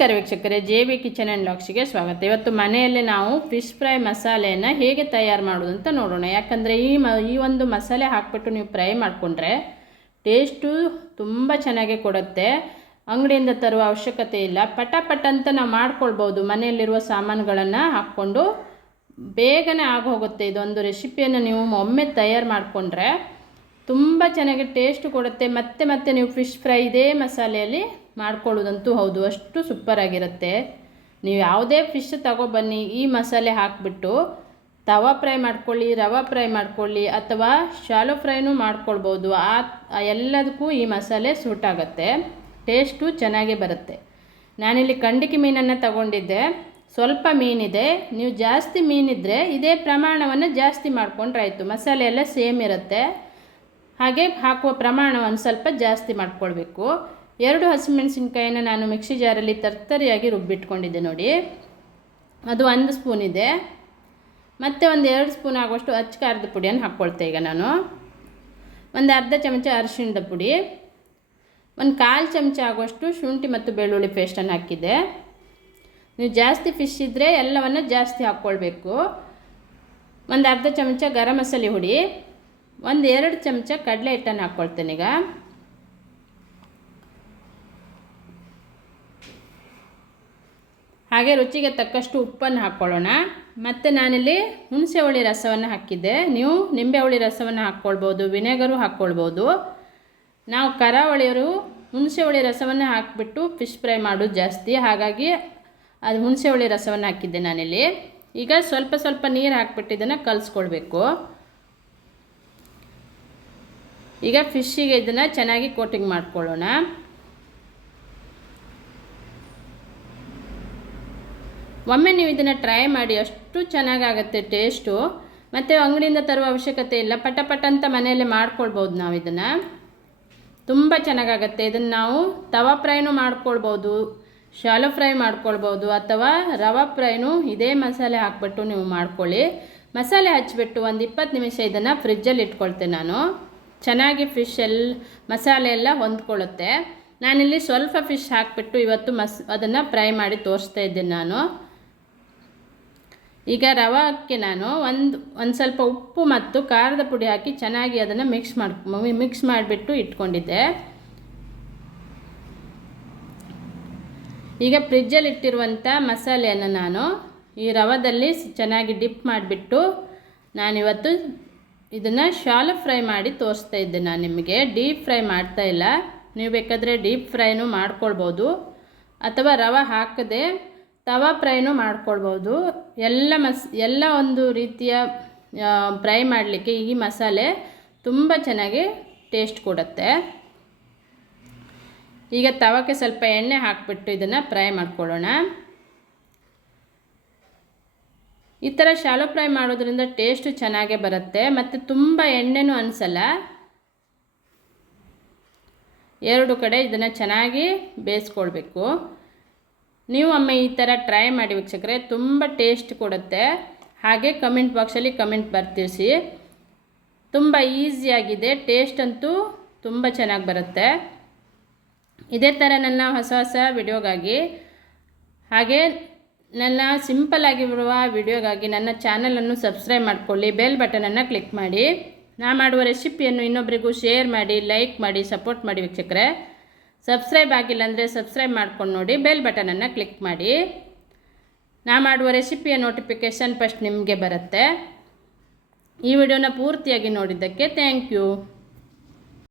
ನಮಸ್ಕಾರ ವೀಕ್ಷಕರೇ, J B kitchen and ಲಾಕ್ಸಿಗೆ ಸ್ವಾಗತ. ಇವತ್ತು ಮನೆಯಲ್ಲಿ ನಾವು ಫಿಶ್ ಫ್ರೈ ಮಸಾಲೆಯನ್ನು ಹೇಗೆ ತಯಾರು ಮಾಡೋದು ಅಂತ ನೋಡೋಣ. ಯಾಕಂದರೆ ಈ ಮ, ಈ ಒಂದು ಮಸಾಲೆ ಹಾಕಿಬಿಟ್ಟು ನೀವು ಫ್ರೈ ಮಾಡಿಕೊಂಡ್ರೆ ಟೇಸ್ಟು ತುಂಬ ಚೆನ್ನಾಗಿ ಕೊಡುತ್ತೆ. ಅಂಗಡಿಯಿಂದ ತರುವ ಅವಶ್ಯಕತೆ ಇಲ್ಲ. ಪಟ ಪಟ ಅಂತ ನಾವು ಮಾಡ್ಕೊಳ್ಬೋದು. ಮನೆಯಲ್ಲಿರುವ ಸಾಮಾನುಗಳನ್ನು ಹಾಕ್ಕೊಂಡು ಬೇಗನೆ ಆಗೋಗುತ್ತೆ. ಇದೊಂದು ರೆಸಿಪಿಯನ್ನು ನೀವು ಒಮ್ಮೆ ತಯಾರು ಮಾಡಿಕೊಂಡ್ರೆ ತುಂಬ ಚೆನ್ನಾಗಿ ಟೇಸ್ಟ್ ಕೊಡುತ್ತೆ. ಮತ್ತೆ ಮತ್ತೆ ನೀವು ಫಿಶ್ ಫ್ರೈ ಇದೇ ಮಸಾಲೆಯಲ್ಲಿ ಮಾಡ್ಕೊಳ್ಳೋದಂತೂ ಹೌದು. ಅಷ್ಟು ಸೂಪರಾಗಿರುತ್ತೆ ನೀವು ಯಾವುದೇ ಫಿಶ್ ತಗೊಬನ್ನಿ, ಈ ಮಸಾಲೆ ಹಾಕಿಬಿಟ್ಟು ತವಾ ಫ್ರೈ ಮಾಡ್ಕೊಳ್ಳಿ, ರವಾ ಫ್ರೈ ಮಾಡ್ಕೊಳ್ಳಿ ಅಥವಾ ಶಾಲೋ ಫ್ರೈನೂ ಮಾಡ್ಕೊಳ್ಬೋದು. ಆ ಎಲ್ಲದಕ್ಕೂ ಈ ಮಸಾಲೆ ಸೂಟ್ ಆಗುತ್ತೆ. ಟೇಸ್ಟು ಚೆನ್ನಾಗೇ ಬರುತ್ತೆ. ನಾನಿಲ್ಲಿ ಕಂಡಿಕೆ ಮೀನನ್ನು ತಗೊಂಡಿದ್ದೆ. ಸ್ವಲ್ಪ ಮೀನಿದೆ. ನೀವು ಜಾಸ್ತಿ ಮೀನಿದ್ರೆ ಇದೇ ಪ್ರಮಾಣವನ್ನು ಜಾಸ್ತಿ ಮಾಡ್ಕೊಂಡ್ರೆ ಆಯಿತು ಮಸಾಲೆ ಎಲ್ಲ ಸೇಮ್ ಇರುತ್ತೆ. ಹಾಗೆ ಹಾಕುವ ಪ್ರಮಾಣವನ್ನು ಸ್ವಲ್ಪ ಜಾಸ್ತಿ ಮಾಡ್ಕೊಳ್ಬೇಕು. ಎರಡು ಹಸಿಮೆಣಸಿನ್ಕಾಯಿನ ನಾನು ಮಿಕ್ಸಿ ಜಾರಲ್ಲಿ ತರ್ತರಿಯಾಗಿ ರುಬ್ಬಿಟ್ಕೊಂಡಿದ್ದೆ ನೋಡಿ. ಅದು ಒಂದು ಸ್ಪೂನ್ ಇದೆ. ಮತ್ತು ಒಂದು ಎರಡು ಸ್ಪೂನ್ ಆಗುವಷ್ಟು ಅಚ್ಚ ಖಾರದ ಪುಡಿಯನ್ನು ಹಾಕ್ಕೊಳ್ತೆ ಈಗ ನಾನು. ಒಂದು ಅರ್ಧ ಚಮಚ ಅರಿಶಿಣದ ಪುಡಿ. ಒಂದು ಕಾಲು ಚಮಚ ಆಗುವಷ್ಟು ಶುಂಠಿ ಮತ್ತು ಬೆಳ್ಳುಳ್ಳಿ ಪೇಸ್ಟನ್ನು ಹಾಕಿದ್ದೆ. ನೀವು ಜಾಸ್ತಿ ಫಿಶ್ ಇದ್ದರೆ ಎಲ್ಲವನ್ನು ಜಾಸ್ತಿ ಹಾಕ್ಕೊಳ್ಬೇಕು. ಒಂದು ಅರ್ಧ ಚಮಚ ಗರಂ ಮಸಾಲೆ ಹುಡಿ. ಒಂದು ಎರಡು ಚಮಚ ಕಡಲೆ ಹಿಟ್ಟನ್ನು ಹಾಕ್ಕೊಳ್ತೇನೆ ಈಗ. ಹಾಗೆ ರುಚಿಗೆ ತಕ್ಕಷ್ಟು ಉಪ್ಪನ್ನು ಹಾಕ್ಕೊಳ್ಳೋಣ. ಮತ್ತು ನಾನಿಲ್ಲಿ ಹುಣಸೆ ಹುಳಿ ರಸವನ್ನು ಹಾಕಿದ್ದೆ. ನೀವು ನಿಂಬೆ ಹುಳಿ ರಸವನ್ನು ಹಾಕ್ಕೊಳ್ಬೋದು, ವಿನೆಗರು ಹಾಕ್ಕೊಳ್ಬೋದು. ನಾವು ಕರಾವಳಿಯವರು ಹುಣಸೆ ಹುಳಿ ರಸವನ್ನು ಹಾಕಿಬಿಟ್ಟು ಫಿಶ್ ಫ್ರೈ ಮಾಡೋದು ಜಾಸ್ತಿ. ಹಾಗಾಗಿ ಅದು ಹುಣಸೆ ಹುಳಿ ರಸವನ್ನು ಹಾಕಿದ್ದೆ ನಾನಿಲ್ಲಿ. ಈಗ ಸ್ವಲ್ಪ ಸ್ವಲ್ಪ ನೀರು ಹಾಕ್ಬಿಟ್ಟು ಇದನ್ನು ಕಲಿಸ್ಕೊಳ್ಬೇಕು. ಈಗ ಫಿಶ್ಶಿಗೆ ಇದನ್ನು ಚೆನ್ನಾಗಿ ಕೋಟಿಂಗ್ ಮಾಡ್ಕೊಳ್ಳೋಣ. ಒಮ್ಮೆ ನೀವು ಇದನ್ನು ಟ್ರೈ ಮಾಡಿ ಅಷ್ಟು ಚೆನ್ನಾಗಾಗತ್ತೆ ಟೇಸ್ಟು ಮತ್ತು ಅಂಗಡಿಯಿಂದ ತರುವ ಅವಶ್ಯಕತೆ ಇಲ್ಲ. ಪಟ ಪಟ ಅಂತ ಮನೆಯಲ್ಲೇ ಮಾಡ್ಕೊಳ್ಬೋದು ನಾವು ಇದನ್ನು. ತುಂಬ ಚೆನ್ನಾಗಾಗತ್ತೆ. ಇದನ್ನು ನಾವು ತವಾ ಫ್ರೈನೂ ಮಾಡ್ಕೊಳ್ಬೋದು ಶಾಲೋ ಫ್ರೈ ಮಾಡ್ಕೊಳ್ಬೋದು, ಅಥವಾ ರವಾ ಫ್ರೈನೂ ಇದೇ ಮಸಾಲೆ ಹಾಕ್ಬಿಟ್ಟು ನೀವು ಮಾಡ್ಕೊಳ್ಳಿ. ಮಸಾಲೆ ಹಚ್ಚಿಬಿಟ್ಟು ಒಂದು ಇಪ್ಪತ್ತು ನಿಮಿಷ ಇದನ್ನು ಫ್ರಿಜ್ಜಲ್ಲಿ ಇಟ್ಕೊಳ್ತೇನೆ ನಾನು. ಚೆನ್ನಾಗಿ ಫಿಶ್ ಎಲ್ಲ ಮಸಾಲೆ ಎಲ್ಲ ಹೊಂದ್ಕೊಳ್ಳುತ್ತೆ. ನಾನಿಲ್ಲಿ ಸ್ವಲ್ಪ ಫಿಶ್ ಹಾಕಿಬಿಟ್ಟು ಇವತ್ತು ಮಸ್, ಅದನ್ನು ಫ್ರೈ ಮಾಡಿ ತೋರಿಸ್ತಾ ಇದ್ದೀನಿ ನಾನು. ಈಗ ರವಕ್ಕೆ ನಾನು ಒಂದು ಒಂದು ಸ್ವಲ್ಪ ಉಪ್ಪು ಮತ್ತು ಖಾರದ ಪುಡಿ ಹಾಕಿ ಚೆನ್ನಾಗಿ ಅದನ್ನು ಮಿಕ್ಸ್ ಮಾಡಿ ಮಿಕ್ಸ್ ಮಾಡಿಬಿಟ್ಟು ಇಟ್ಕೊಂಡಿದ್ದೆ. ಈಗ ಫ್ರಿಜ್ಜಲ್ಲಿ ಇಟ್ಟಿರುವಂಥ ಮಸಾಲೆಯನ್ನು ನಾನು ಈ ರವದಲ್ಲಿ ಚೆನ್ನಾಗಿ ಡಿಪ್ ಮಾಡಿಬಿಟ್ಟು ನಾನಿವತ್ತು ಇದನ್ನು ಶಾಲು ಫ್ರೈ ಮಾಡಿ ತೋರಿಸ್ತಾ ಇದ್ದೆ ನಾನು ನಿಮಗೆ. ಡೀಪ್ ಫ್ರೈ ಮಾಡ್ತಾ ಇಲ್ಲ. ನೀವು ಬೇಕಾದರೆ ಡೀಪ್ ಫ್ರೈನೂ ಮಾಡ್ಕೊಳ್ಬೋದು. ಅಥವಾ ರವೆ ಹಾಕದೆ ತವಾ ಫ್ರೈನೂ ಮಾಡ್ಕೊಳ್ಬೋದು. ಎಲ್ಲ ಮಸ್, ಎಲ್ಲ ಒಂದು ರೀತಿಯ ಫ್ರೈ ಮಾಡಲಿಕ್ಕೆ ಈ ಮಸಾಲೆ ತುಂಬ ಚೆನ್ನಾಗಿ ಟೇಸ್ಟ್ ಕೊಡುತ್ತೆ. ಈಗ ತವಕ್ಕೆ ಸ್ವಲ್ಪ ಎಣ್ಣೆ ಹಾಕಿಬಿಟ್ಟು ಇದನ್ನು ಫ್ರೈ ಮಾಡ್ಕೊಳ್ಳೋಣ. ಈ ಥರ ಶಾಲೋ ಫ್ರೈ ಮಾಡೋದ್ರಿಂದ ಟೇಸ್ಟು ಚೆನ್ನಾಗೇ ಬರುತ್ತೆ. ಮತ್ತು ತುಂಬ ಎಣ್ಣೆನೂ ಅನಿಸಲ್ಲ. ಎರಡು ಕಡೆ ಇದನ್ನು ಚೆನ್ನಾಗಿ ಬೇಯಿಸ್ಕೊಳ್ಬೇಕು. ನೀವು ಒಮ್ಮೆ ಈ ಥರ ಟ್ರೈ ಮಾಡಿ ವೀಕ್ಷಕರೆ, ತುಂಬ ಟೇಸ್ಟ್ ಕೊಡುತ್ತೆ. ಹಾಗೆ ಕಮೆಂಟ್ ಬಾಕ್ಸಲ್ಲಿ ಕಮೆಂಟ್ ಬರ್ತಿರಿಸಿ. ತುಂಬ ಈಸಿಯಾಗಿದೆ ಟೇಸ್ಟ್ ಅಂತೂ ತುಂಬ ಚೆನ್ನಾಗಿ ಬರುತ್ತೆ. ಇದೇ ಥರ ನನ್ನ ಹೊಸ ಹೊಸ ವಿಡಿಯೋಗಾಗಿ ಹಾಗೆ ನನ್ನ ಸಿಂಪಲ್ ಆಗಿರುವ ವಿಡಿಯೋಗಾಗಿ ನನ್ನ ಚಾನಲನ್ನು ಸಬ್ಸ್ಕ್ರೈಬ್ ಮಾಡಿಕೊಳ್ಳಿ ಬೆಲ್ ಬಟನನ್ನು ಕ್ಲಿಕ್ ಮಾಡಿ. ನಾ ಮಾಡುವ ರೆಸಿಪಿಯನ್ನು ಇನ್ನೊಬ್ಬರಿಗೂ ಶೇರ್ ಮಾಡಿ ಲೈಕ್ ಮಾಡಿ ಸಪೋರ್ಟ್ ಮಾಡಿ ವೀಕ್ಷಕರೇ. ಸಬ್ಸ್ಕ್ರೈಬ್ ಆಗಿಲ್ಲ ಅಂದರೆ ಸಬ್ಸ್ಕ್ರೈಬ್ ಮಾಡ್ಕೊಂಡು ನೋಡಿ ಬೆಲ್ ಬಟನನ್ನು ಕ್ಲಿಕ್ ಮಾಡಿ. ನಾ ಮಾಡುವ ರೆಸಿಪಿಯ ನೋಟಿಫಿಕೇಷನ್ ಫಸ್ಟ್ ನಿಮಗೆ ಬರುತ್ತೆ. ಈ ವಿಡಿಯೋನ ಪೂರ್ತಿಯಾಗಿ ನೋಡಿದ್ದಕ್ಕೆ ಥ್ಯಾಂಕ್ ಯು